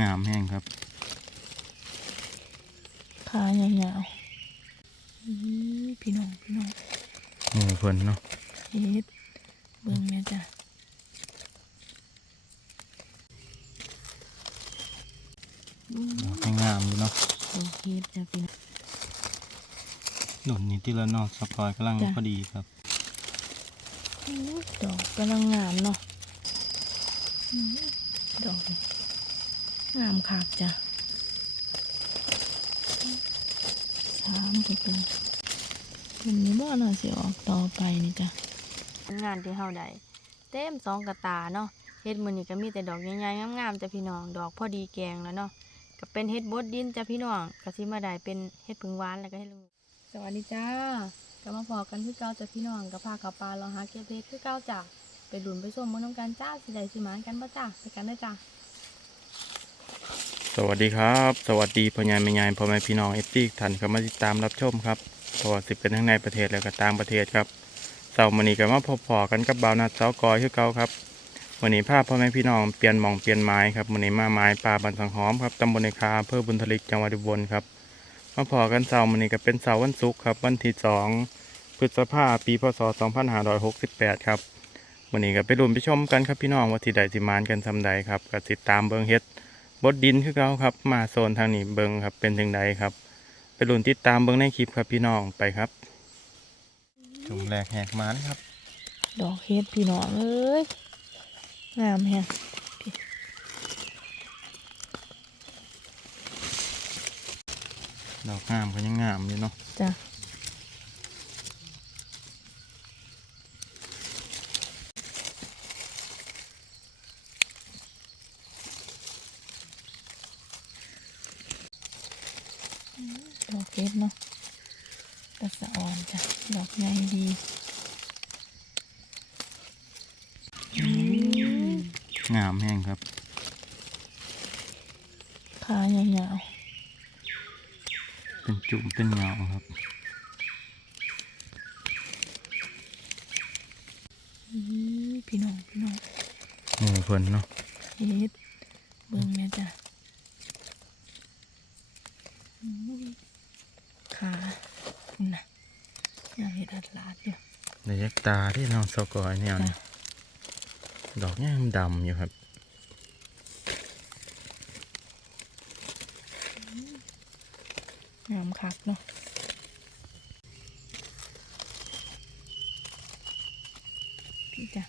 งามแห้งครับขายาวๆอื้อพี่น้องพี่น้องหมูเพิ่นเนาะเฮ็ดเบิ่งแม่จ้ะดอกให้งามอยู่เนาะโอเคจ้ะพี่น้องหนุนนี่ที่ละเนอกสกอยกำลังจ้ะพอดีครับอู้ดอกกำลังงามเนาะอื้อดอกนี่ งามคักจ้ะสามตัวตัวมันนี้บ่น่าสิออกต่อไปนี่จ้ะงานที่เฮาได้เต็มสองกระตาเนาะเฮ็ดมื้อนี้ก็มีแต่ดอกใหญ่ๆงามๆจ้ะพี่น้องดอกพอดีแกงแล้วเนาะก็เป็นเฮ็ดบดดินจ้ะพี่น้องก็สิมาได้เป็นเฮ็ดผึ่งหวานแล้วก็เฮ็ดละงูสวัสดีจ้ากลับมาพอกันคือเก่าจ้ะพี่น้องกับพาเขาปลาเราหาเก็บเฮ็ดคือเก่าจ้ะไปดุนไปส้มมื้อน้ำกันจ้าสิได้สิหมานกันบ่จ้าไปกันเด้อจ้า สวัสดีครับ สวัสดีพ่อใหญ่แม่ใหญ่พ่อแม่พี่น้องเอฟซีท่านเข้ามาติดตามรับชมครับเพราะว่าสิเป็นทั้งในประเทศและก็ต่างประเทศครับเสาร์มื้อนี้ก็มาพบพอกันกับบ่าวนัดเสากอยคือเก่าครับวันนี้พาพพ่อแม่พี่น้องเปลี่ยนหมองเปลี่ยนไม้ครับวันนี้มาไม้ป่าบันสังหอมครับตำบลในคาอำเภอบุญทลิกจังหวัดอุบลครับมาพอกันเสาร์มื้อนี้ก็เป็นเสาร์วันศุกร์ครับวันที่สองพฤษภาปีพศ2568ครับวันนี้ก็ไปรุ่นไปชมกันครับพี่น้องว่าที่ใดสิมานกันซำใดครับก็ติดตามเบิ่งเฮ็ด ดดินคือเขาครับ มาโซนทางนี้เบิงครับเป็นจังใดครับ ไปลุ้นติดตามเบิงในคลิปครับพี่น้องไปครับ จุ่มแรกแหกมาเลยครับ ดอกเฮ็ดพี่น้องเอ้ยงามแฮะดอกงามก็ยังงามอยู่เนาะจ้ะ เฮ็ดเนาะกระสะอ่อนจ้ะดอกใหญ่ดีงามแห้งครับขายาวเป็นจุ่มเป็นเงาครับๆอื้อพี่น้องพี่น้องหมูเพิ่นเนาะ เฮ็ดเบิ่งแม่จ้ะอื้อขาคุณน่ะยังเฮ็ดอัดลาดอยู่ ในยัก ตาที่น้องสกอยแนวนี้ดอกยังดำอยู่ครับ งามคักเนาะพี่จ้ะ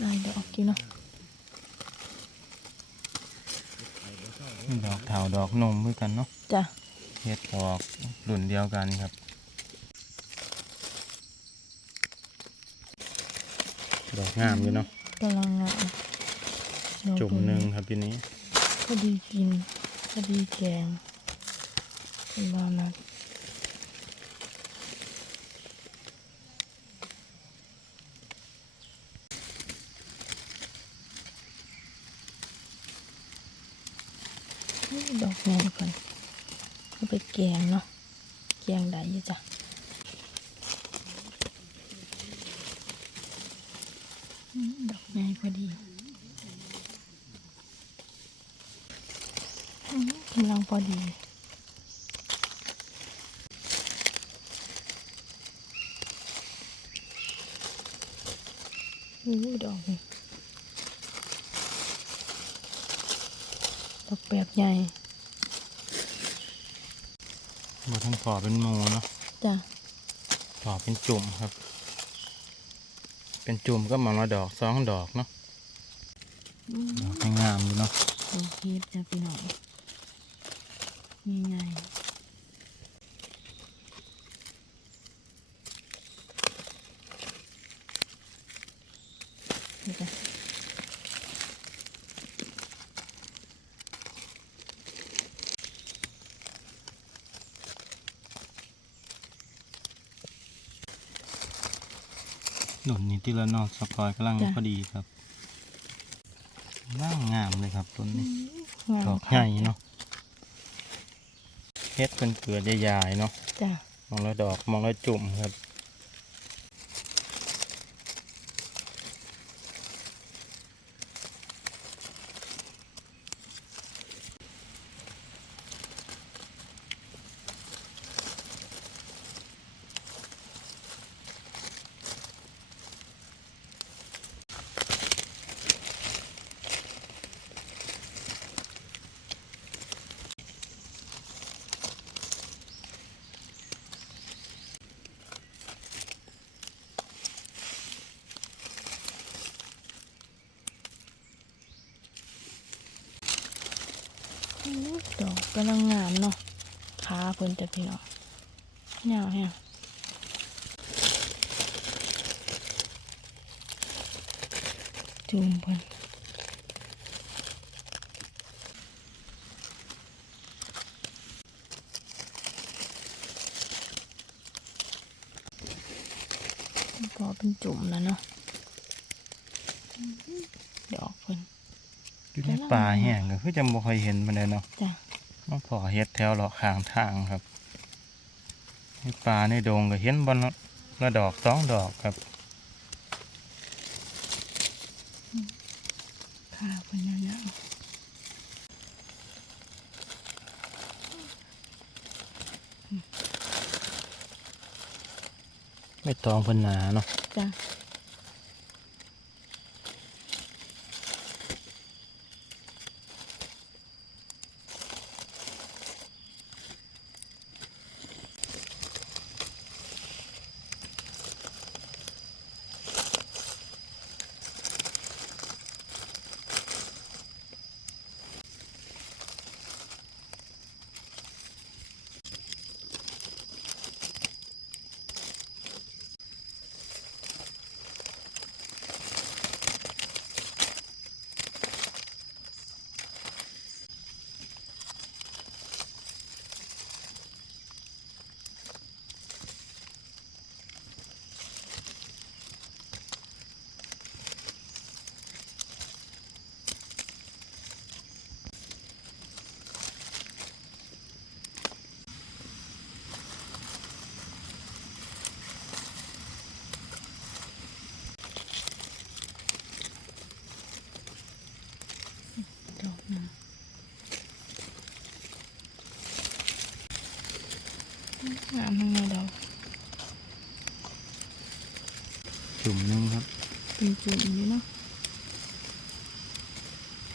ได้ดอกกี่เนาะ ดอกเถาดอกนมด้วยกันเนาะจ้ะเฮ็ดออกรุ่นเดียวกันครับ ดอกงามอยู่เนาะกำลังงามดอกจุ่มหนึ่งครับทีนี้พอดีกินพอดีแกงเป็นว่านั้นนี่ดอกใหญ่ก่อนเอาไปแก งเนาะแกงได้ยี่จ้ะดอกใหญ่พอดีอืมกำลังพอดีอู้ดอกนี่ดอกแบบใหญ่ บทั้งปอเป็นหมูเนาะจ้ะปอเป็นจุ่มครับ เป็นจุ่มก็หมองละดอกสองดอกเนาะอืมดอกให้งามอยู่เนาะโอเคจ้ะพี่น้องนี่ไงนี่ นุนนี่ที่ละนอกสกอยกำลังจ้ะ พอดีครับน่างงามเลยครับต้นนี้งามดอกใหญ่เนาะเฮ็ดเป็นเกลือใหญ่ๆเนาะจ้ะมองแล้วดอกมองแล้วจุ่มครับ อู้ ดอกกำลังงามเนาะขาเพิ่นแต่พี่น้องยาวแฮะจุ่มเพิ่นพอเป็นจุ่มแล้วเนาะดอกเพิ่น อยู่ในป่าแห้งก็คือจะบ่ค่อยเห็นมันเลยเนาะจ้ะมาพอเฮ็ดแถวเลาะข้างทางครับในป่าในดงก็เห็นบนละดอกสองดอกครับขาเพิ่นยาวๆไม่ตองเพิ่นหนาเนาะจ้ะ งามทั้งในดอกจุ่มหนึงครับเป็นจุ่มอยู่เนาะ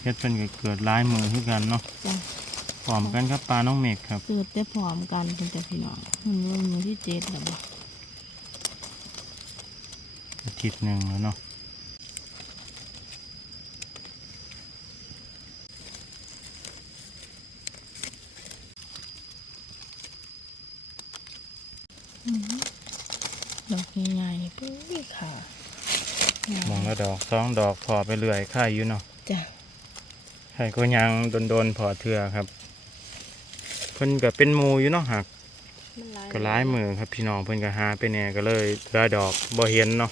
เฮ็ดเพิ่นก็เกิดหลายมือคือกันเนาะจ้ะพร้อมกันครับปลาน้องเมฆครับ เกิดแต่พร้อมกันเป็นแต่พี่น้องมันเริ่มมือที่เจ็ดแล้วบ่อาทิตย์หนึ่งแล้วเนาะ อื้อหือดอกใหญ่ๆนี่ปุ้ยค่ะงา มมองแล้วดอกสองดอกพอไปเรื่อยค่ายอยู่เนาะจ้ะใครก็ยังโดนๆพอเถื่อครับ เพิ่นก็เป็นหมูอยู่เนาะหักมันหลายก็ร้ายมือครับพี่น้องเพิ่นก็หาไปแน่ก็เลยเหลือดอกบ่เห็นเนาะ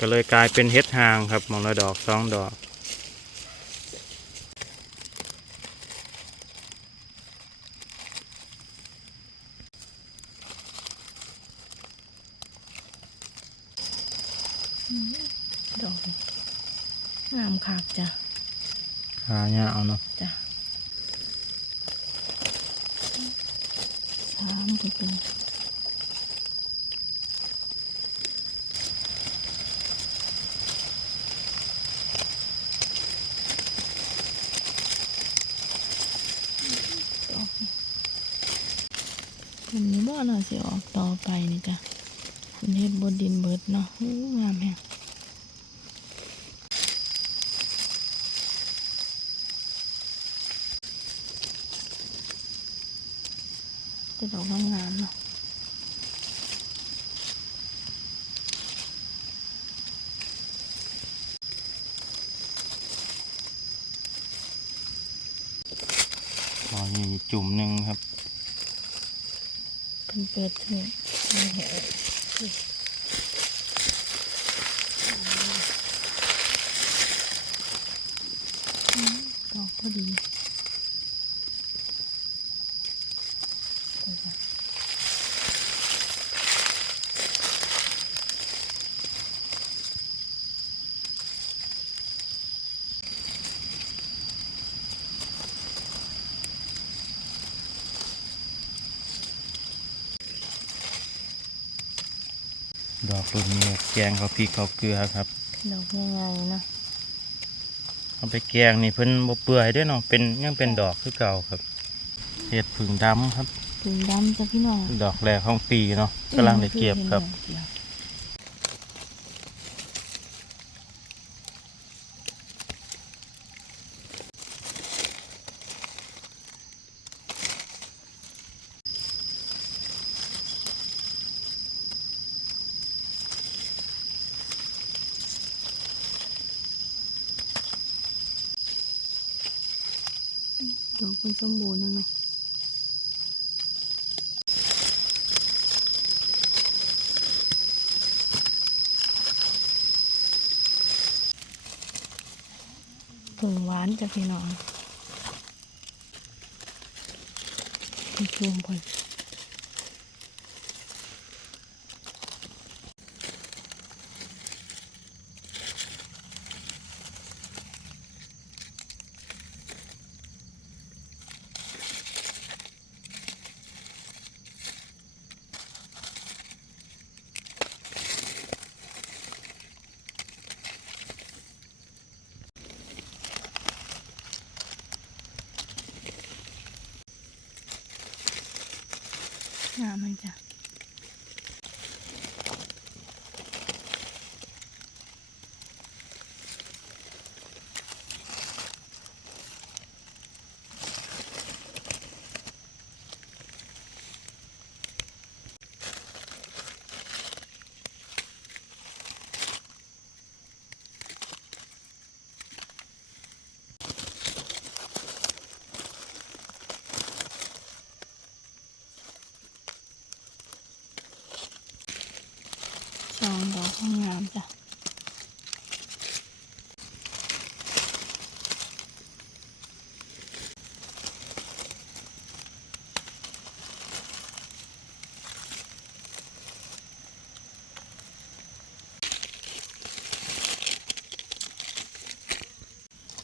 ก็เลยกลายเป็นเฮ็ดหางครับมองละดอกสองดอก ดอกนี่งามคักจ้ะ หาเนี่ยเอาเนาะจ้ะสามตัวเป็นดอกนี่เป็นนี้บ่เนาะสิออกต่อไปนี่จ้ะคุณเฮ็ดบนดินเบิดเนาะงามแฮะ ดอกงามๆเนาะตอนนี้จุ่มหนึ่งครับเป็นเปิดขึ้นมัเห็นต่อกพอดี รุ่นนี้แกงเขาพริกเขาเกลือครับดอกใหญ่ๆเนาะเอาไปแกงนี่เพิ่นบ่เปื่อยเด้วยเนาะเป็นยังเป็นดอกคือเก่าครับเห็ดผึ่งดำครับถึงดำจ้ะพี่น้องดอกแรกของปีเนาะกำลังได้เก็บครับ สมบูรณ์แล้วเนาะผงหวานจะพี่น้องพี่ชูมพน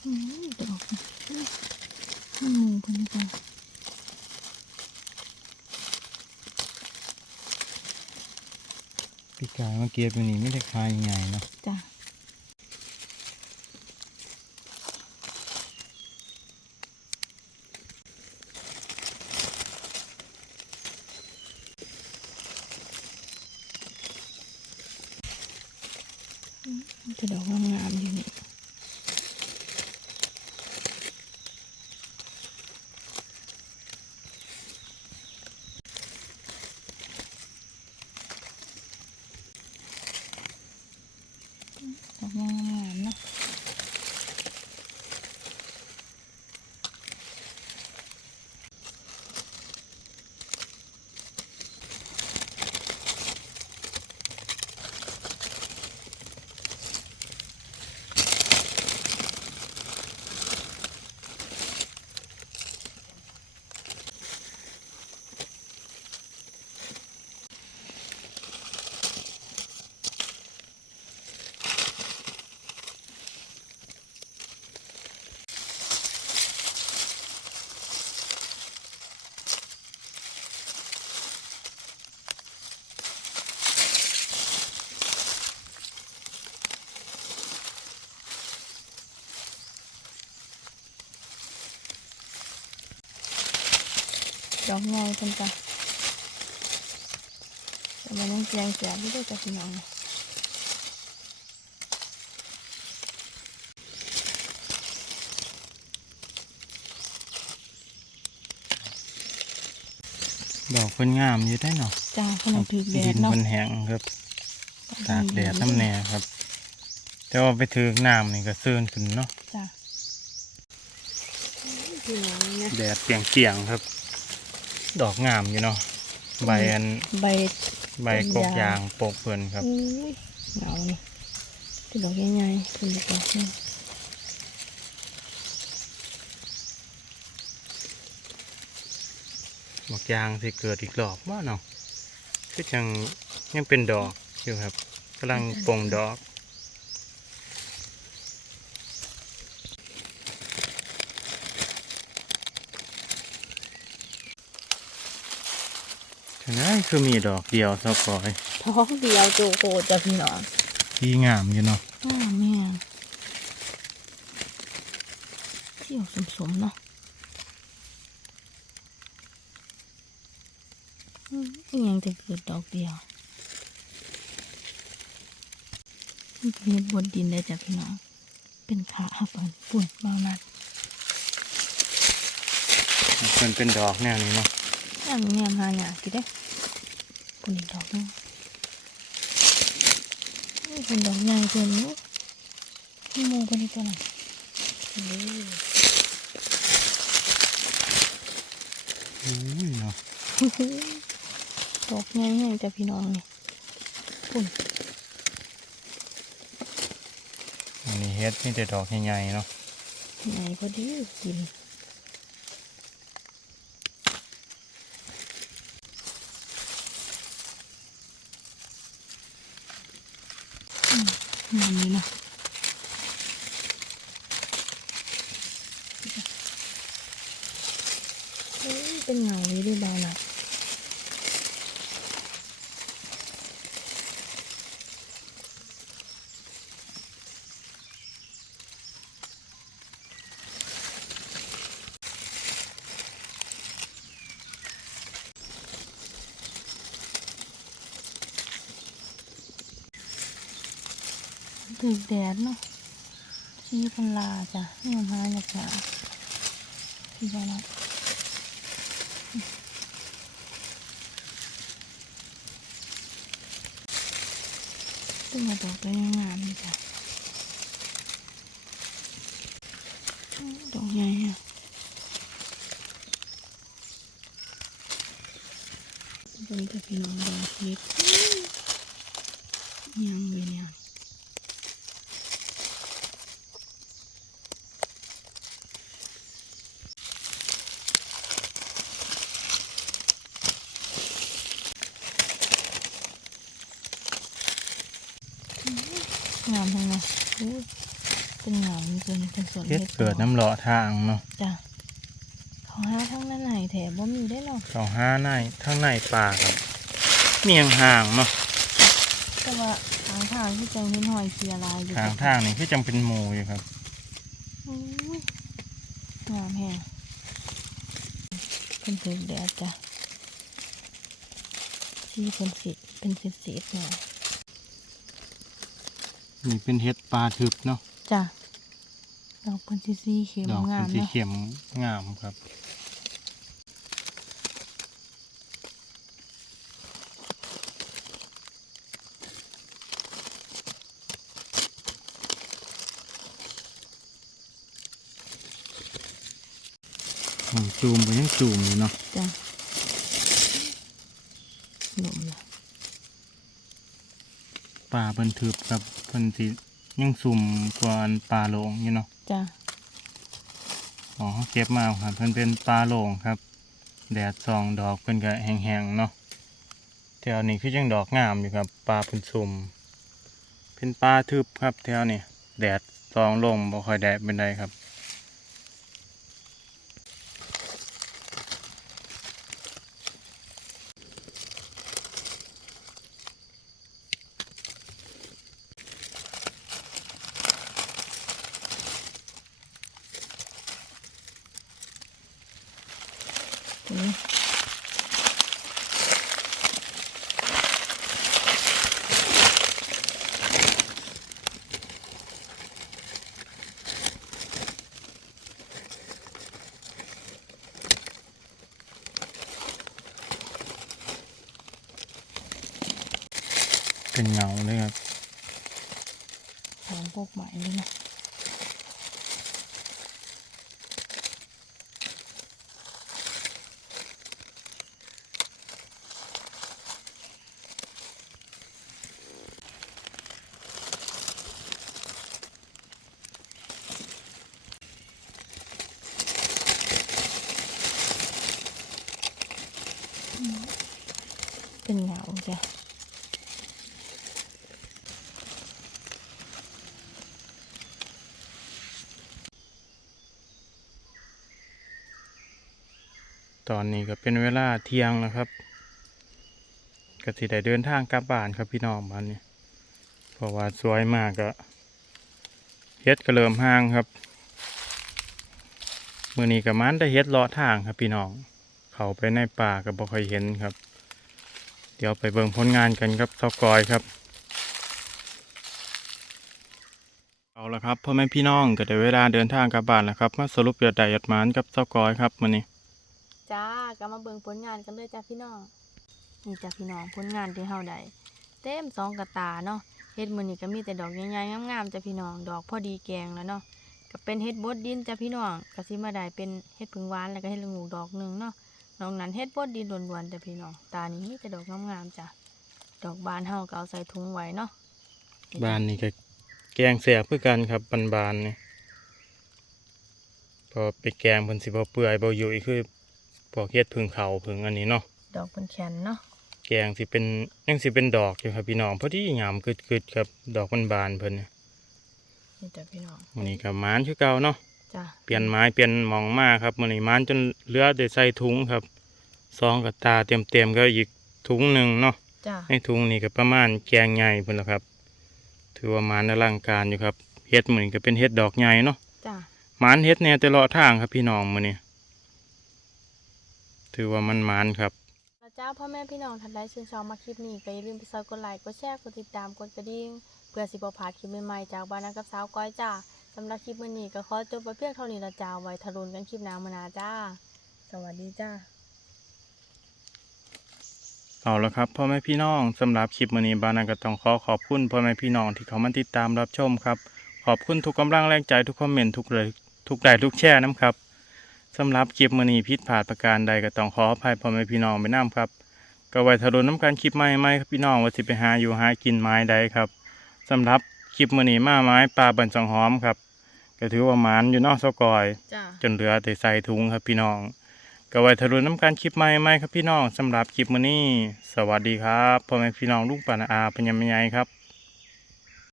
ดอกนี่มันหมูกันจ้ะพี่กายมาเก็บอยู่นี่ไม่ได้คลายยังไงเนาะจ้ะอืมมันจะดอกงามๆอยู่นี่ ดอกงาม ดอกงอยเป็นจ้ะแต่มันยังเสียงเสียบอยู่ด้วยจ้ะพี่น้องเนี่ยดอกเพิ่นงามอยู่ได้เนาะจ้าขนมถือแดดิดนเนาะเพิ่นแห้งครับตากแดดน้ำแน่ครับ แต่ว่าไปถือน้ำนี่ก็ซื่นขึ้นเนาะจ้าพี่น้องเนี่ยแดดเปรียงเกียงๆครับ ดอกงามอยู่เนาะใบอันใบใบกกยางโปกเพิ่นครับอุ้ยเหงานี่เป็นดอกใหญ่ๆเป็นดอกนี่ดอกยางสิเกิดอีกรอบว่าเนาะคือจังยังเป็นดอกอยู่ครับกำลังปลงดอกฉะนั้น คือมีดอกเดียวเจ้าก้อยท้องเดียวโจโกจ้ะพี่น้องที่งามอยู่เนาะอ้าแม่งเที่ยวสมๆเนาะอืมอิหยังจะเกิดดอกเดียวมันเป็นเห็ดบนดินได้จ้ะพี่น้อง เป็นขาหักปันปุ่นบางนัดมันเป็นดอกแนวนี้เนาะนั่นแง่มหาหยากี่ได้ ปุ่นอีกดอกหนึงนี่เป็นดอกใหญ่เกินนู้นี่โมกันนี่ตัวนั้นนี่อุ้ยเนาะดอกใหญ่แห้งจ้ะพี่น้องนี่ปุ่นอันนี้เฮ็ดมีแต่ดอกใหญ่ๆเนาะใหญ่พอดีกิน มงามเลยนะเฮ้ยเป็นเงาเลยด้วยบาวนะ ถึกแดดเนาะชีพันลาจ้ะนี่มันหายากจ้ะพี่บาวนะตึ้งมาดอกได้งามเลยจ้ะดอกใหญ่อะเป็นแต่พี่น้องดอกเล็กยังเลยเนี่ย งาม ทั้งนั้นอู้เป็นงามจริงๆเป็นสวนเฮ็ดเกิดน้ำเลาะทางเนาะจ้ะเขาหาทั้งนั้นไหนแถมบ่มีได้หรอกเขาห้าในทั้งในป่าครับเมียงห่างเนาะแต่ว่าทางทางที่จังเห็นหอยเสียลายอยู่ทางทางนี่คือจำเป็นหมูอยู่ครับอู้ยงามแฮงเป็นถึงแดดจ้ะชีเป็นสีเป็นสีสีหน่อย นี่เป็นเฮ็ดปลาทึบเนาะจ้ะดอกเป็นสีสีเข็มดอกงาเป็นมสีเนาะเข็มงามครับอืมจูมไปยังจูมอยู่เนาะจ้ะหนุ่มละ ป่าบันทึบครับเพิ่นสิยังสุ่มกว่าอันป่าโลงอยู่เนาะจ้ะอ๋อเขาเก็บมาครับเพิ่นเป็นป่าโลงครับ แดดส่องดอกเพิ่นก็แห้งๆเนาะแถวนี้คือยังดอกงามอยู่ครับป่าเพิ่นสุ่มเป็นป่าทึบครับแถวนี้แดดส่องลงบ่ค่อยแดดเป็นไดครับ ตัวนี้ เป็นเงาเลยครับ ของพวกใหม่เลยนะ จ้ะตอนนี้ก็เป็นเวลาเที่ยงแล้วครับก็สิได้เดินทางกลับบ้านครับพี่น้องบ้านนี้เพราะว่าสวยมากก็เฮ็ดก็เริ่มห่างครับมื้อนี้ก็มันได้เฮ็ดเลาะทางครับพี่น้อง เข้าไปในป่าก็บ่ค่อยเห็นครับ ดี๋ยวไปเบิ่งผลงานกันครับเซากอยครับ เอาละครับพ่อแม่พี่น้องก็ได้เวลาเดินทางกลับบ้านแล้วครับ มาสรุปยอดได้ยอดหมานกับเซากอยครับมื้อนี้จ้าก็มาเบิ่งผลงานกันเลยจ้าพี่น้อง นี่จ้าพี่น้องผลงานที่เฮาได้เต็มสองกระตาเนาะเฮ็ดมื้อนี้ก็มีแต่ดอกใหญ่ๆงามๆจ้าพี่น้องดอกพอดีแกงแล้วเนาะก็เป็นเฮ็ดบดดินจ้าพี่น้องก็สิมาได้เป็นเฮ็ดผึ่งหวานแล้วก็เฮ็ดละงูดอกหนึงเนาะ นอกนั้นเฮ็ดบดดินล้วนๆจ้าพี่น้อง ตานี้มีแต่ดอกงามๆจ้าดอกบานเฮาก็เอาใส่ถุงไว้เนาะจ้ะบ้านนี่ก็แกงแสบเพื่อกันครับบานๆนี่พอไปแกงเพิ่นสิบ่เปื่อยบ่ยุ่ยคือพวกเฮ็ดผึ่งเขาผึ่งอันนี้เนาะ ดอกเป็นแข็นเนาะ แกงสิเป็นยังสิเป็นดอกอยู่ครับพี่น้องพอดีงามกึดๆครับ ดอกบานๆเพิ่นนี่นี่จ้าพี่น้องมื้อนี้ก็หมานคือเก่าเนาะจ้าเปลี่ยนไม้เปลี่ยนหมองมาครับมื้อนี้หมานจนเหลือได้ใส่ถุงครับ ซองกับตาเต็มๆก็อีกถุงหนึงเนาะจ้าในถุงนี้ก็ประมาณแกงใหญ่เพิ่นแล้วครับ ถือว่าหมานอลังการอยู่ครับเฮ็ดมื้อนี้ก็เป็นเฮ็ดดอกใหญ่เนาะจ้าหมานเฮ็ดแหน่แต่เลาะทางครับพี่น้องมื้อนี้ถือว่ามันหมานครับแล้วจ้าพ่อแม่พี่น้องท่านใดชื่นชอบมาคลิปนี้ก็อย่าลืมไปซอยกดไลค์กดแชร์กดติดตามกดกระดิ่งเพื่อสิบ่พลาดคลิปใหม่ๆจากบ้านนักกับสาวก้อยจ้าสำหรับคลิปมื้อนี้ก็ขอจบไปเพียงเท่านี้ละจ้าไว้ทะลุนกันคลิปหน้ามื้อหน้าจ้า สวัสดีจ้า เอาละครับพ่อแม่พี่น้องสำหรับคลิปมื้อนี้บานันก็ต้องขอขอบคุณพ่อแม่พี่น้องที่เขามาติดตามรับชมครับ ขอบคุณทุกกำลังแรงใจทุกคอมเมนต์ทุกเลยทุกไลค์ทุกแชร์น้ำครับสำหรับคลิปมื้อนี้ผิดพลาดประการใดก็ต้องขออภัยพ่อแม่พี่น้องไปน้ำครับก็ไว้ทะลุน้ำการคลิปใหม่ๆครับพี่น้องว่าสิไปหาอยู่หากินไม้ใดครับสำหรับคลิปมื้อนี้มาไม้ปลาบันสังหอมครับก็ถือว่าหมานอยู่เนอกสกอยจ้าจนเหลือแต่ใส่ถุงครับพี่น้อง ก็ไว้ทะลุน้ำการคลิปใหม่ไหมครับพี่น้องสำหรับคลิปมื้อนี้ สวัสดีครับพ่อแม่พี่น้องลูกปานาอาพญมยัยครับ